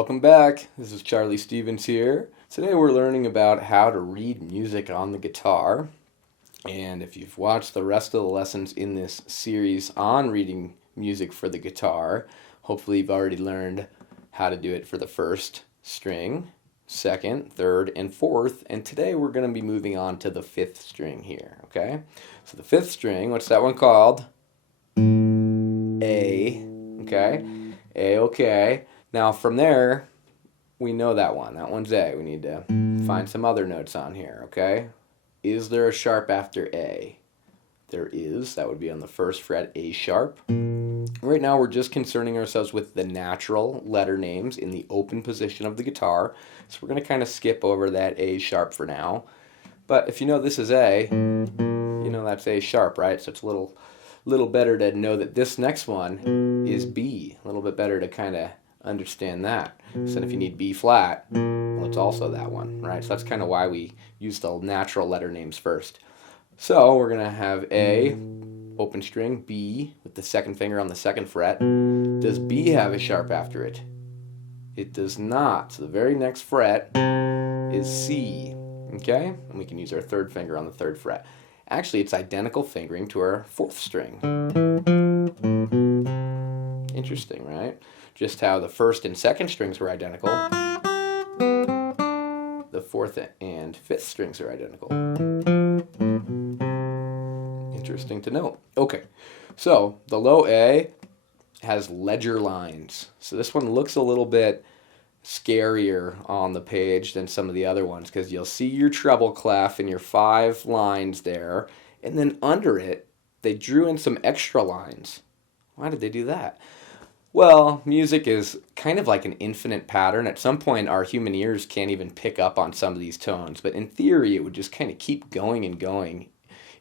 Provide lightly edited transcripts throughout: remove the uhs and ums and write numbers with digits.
Welcome back. This is Charlie Stevens here. Today we're learning about how to read music on the guitar. And if you've watched the rest of the lessons in this series on reading music for the guitar, hopefully you've already learned how to do it for the first string, second, third, and fourth. And today we're going to be moving on to the fifth string here, okay? So the fifth string, what's that one called? A, okay? A, okay. Now from there, we know that one. That one's A. We need to find some other notes on here, okay? Is there a sharp after A? There is. That would be on the first fret, A sharp. Right now we're just concerning ourselves with the natural letter names in the open position of the guitar. So we're going to kind of skip over that A sharp for now. But if you know this is A, you know that's A sharp, right? So it's a little better to know that this next one is B. A little bit better to kind of understand that. So if you need B flat, well, it's also that one, right? So that's kind of why we use the natural letter names first. So we're going to have A, open string, B, with the second finger on the second fret. Does B have a sharp after it? It does not. So the very next fret is C, okay? And we can use our third finger on the third fret. Actually, it's identical fingering to our fourth string. Interesting, right? Just how the first and second strings were identical, the fourth and fifth strings are identical. Interesting to note. Okay, so the low A has ledger lines. So this one looks a little bit scarier on the page than some of the other ones because you'll see your treble clef and your 5 lines there, and then under it, they drew in some extra lines. Why did they do that? Well, music is kind of like an infinite pattern. At some point, our human ears can't even pick up on some of these tones, but in theory, it would just kind of keep going and going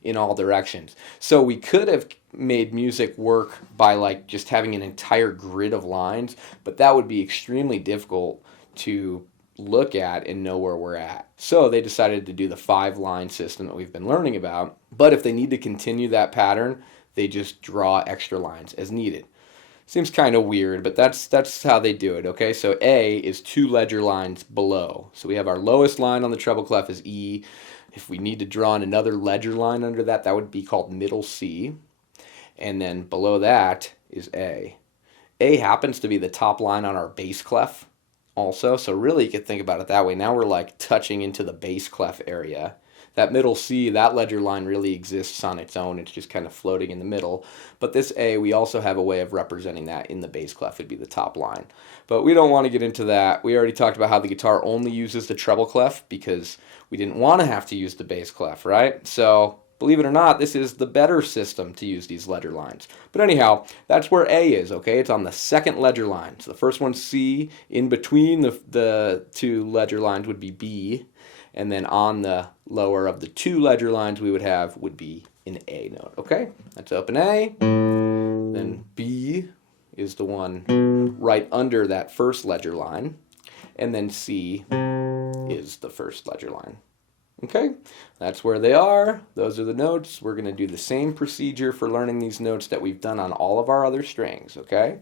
in all directions. So we could have made music work by like just having an entire grid of lines, but that would be extremely difficult to look at and know where we're at. So they decided to do the 5-line system that we've been learning about, but if they need to continue that pattern, they just draw extra lines as needed. Seems kind of weird, but that's how they do it, okay? So A is 2 ledger lines below. So we have our lowest line on the treble clef is E. If we need to draw in another ledger line under that, that would be called middle C. And then below that is A. A happens to be the top line on our bass clef also. So really you could think about it that way. Now we're like touching into the bass clef area. That middle C, that ledger line really exists on its own. It's just kind of floating in the middle. But this A, we also have a way of representing that in the bass clef. It'd be the top line. But we don't want to get into that. We already talked about how the guitar only uses the treble clef because we didn't want to have to use the bass clef, right? So believe it or not, this is the better system to use these ledger lines. But anyhow, that's where A is, okay? It's on the second ledger line. So the first one's C. In between the 2 ledger lines would be B. And then on the lower of the 2 ledger lines we would be an A note, okay? That's open A. Then B is the one right under that first ledger line. And then C is the first ledger line. Okay, that's where they are. Those are the notes. We're going to do the same procedure for learning these notes that we've done on all of our other strings, okay?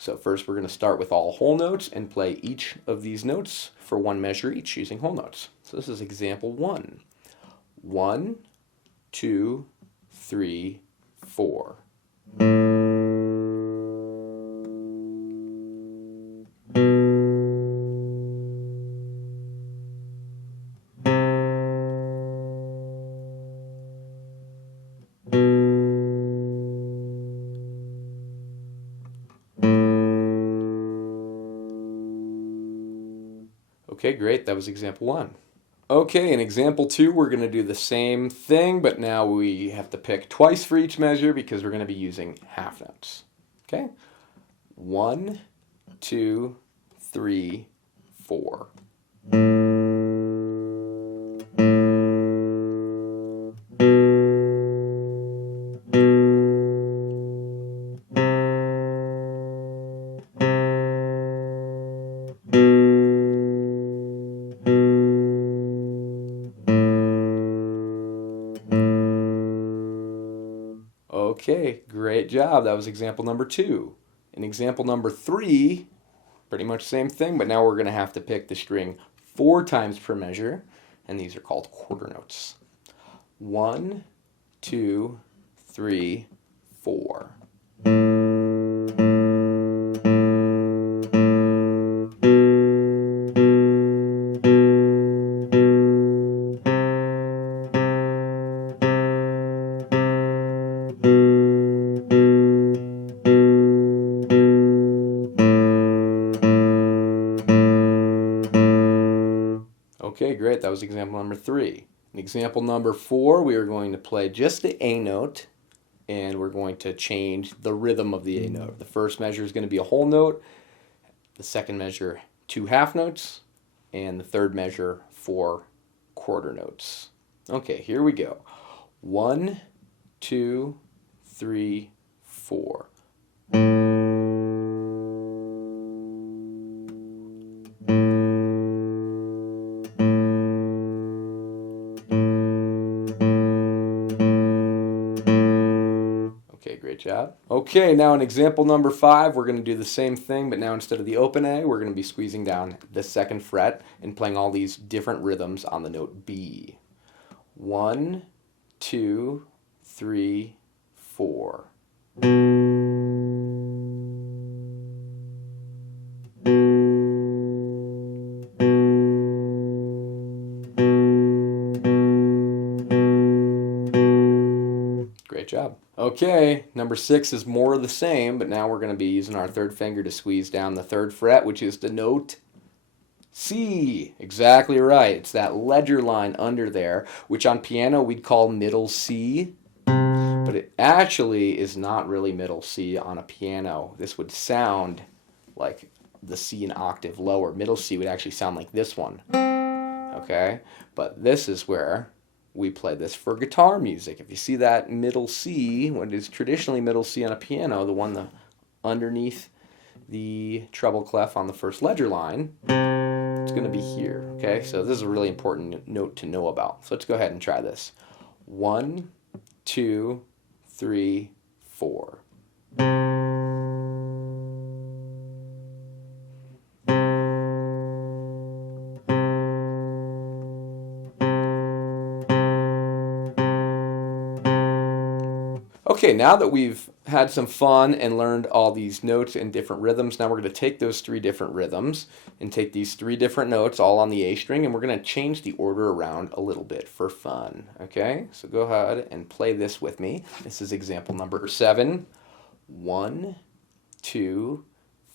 So first we're going to start with all whole notes and play each of these notes for 1 measure each using whole notes. So this is example 1. 1, 2, 3, 4. Okay, great. That was example 1. Okay, in example 2, we're going to do the same thing, but now we have to pick twice for each measure because we're going to be using half notes. Okay? 1, 2, 3, 4. Okay, great job. That was example number 2. In example number 3, Pretty much the same thing, but now we're going to have to pick the string 4 times per measure, and these are called quarter notes. 1, 2, 3, 4. Okay, great. That was example number 3. In example number 4, we are going to play just the A note, and we're going to change the rhythm of the A note. The first measure is going to be a whole note, the second measure 2 half notes, and the third measure 4 quarter notes. Okay, here we go. 1, 2, 3, 4. Okay, great job. Okay, now in example number 5, we're going to do the same thing, but now instead of the open A, we're going to be squeezing down the 2nd fret and playing all these different rhythms on the note B. 1, 2, 3, 4. Great job. Okay, number 6 is more of the same, but now we're going to be using our 3rd finger to squeeze down the 3rd fret, which is the note C. Exactly right. It's that ledger line under there, which on piano we'd call middle C, but it actually is not really middle C on a piano. This would sound like the C an octave lower. Middle C would actually sound like this one. Okay, but this is where we play this for guitar music. If you see that middle C, what is traditionally middle C on a piano, the one underneath the treble clef on the first ledger line, it's going to be here. Okay, so this is a really important note to know about. So let's go ahead and try this. 1, 2, 3, 4. Okay, now that we've had some fun and learned all these notes and different rhythms, now we're going to take those 3 different rhythms and take these 3 different notes all on the A string, and we're going to change the order around a little bit for fun. Okay, so go ahead and play this with me. This is example number 7. 1, 2,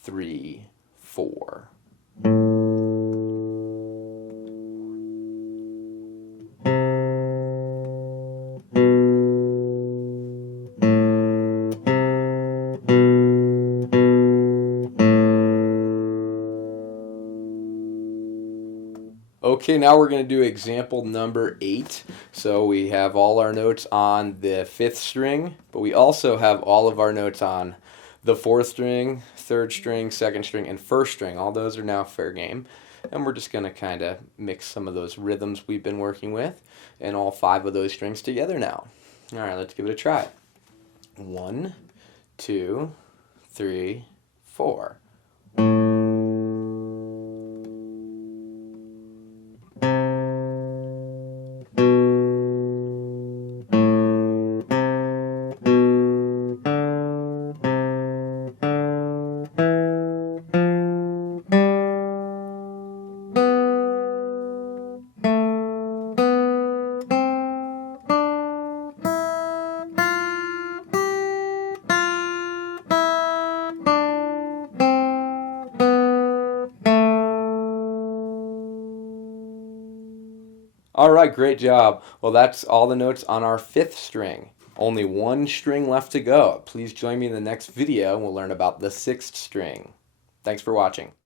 3, 4. Okay, now we're going to do example number 8. So we have all our notes on the 5th string, but we also have all of our notes on the 4th string, 3rd string, 2nd string, and 1st string. All those are now fair game. And we're just going to kind of mix some of those rhythms we've been working with and all 5 of those strings together now. All right, let's give it a try. 1, 2, 3, 4. All right, great job. Well, that's all the notes on our 5th string. Only 1 string left to go. Please join me in the next video and we'll learn about the 6th string. Thanks for watching.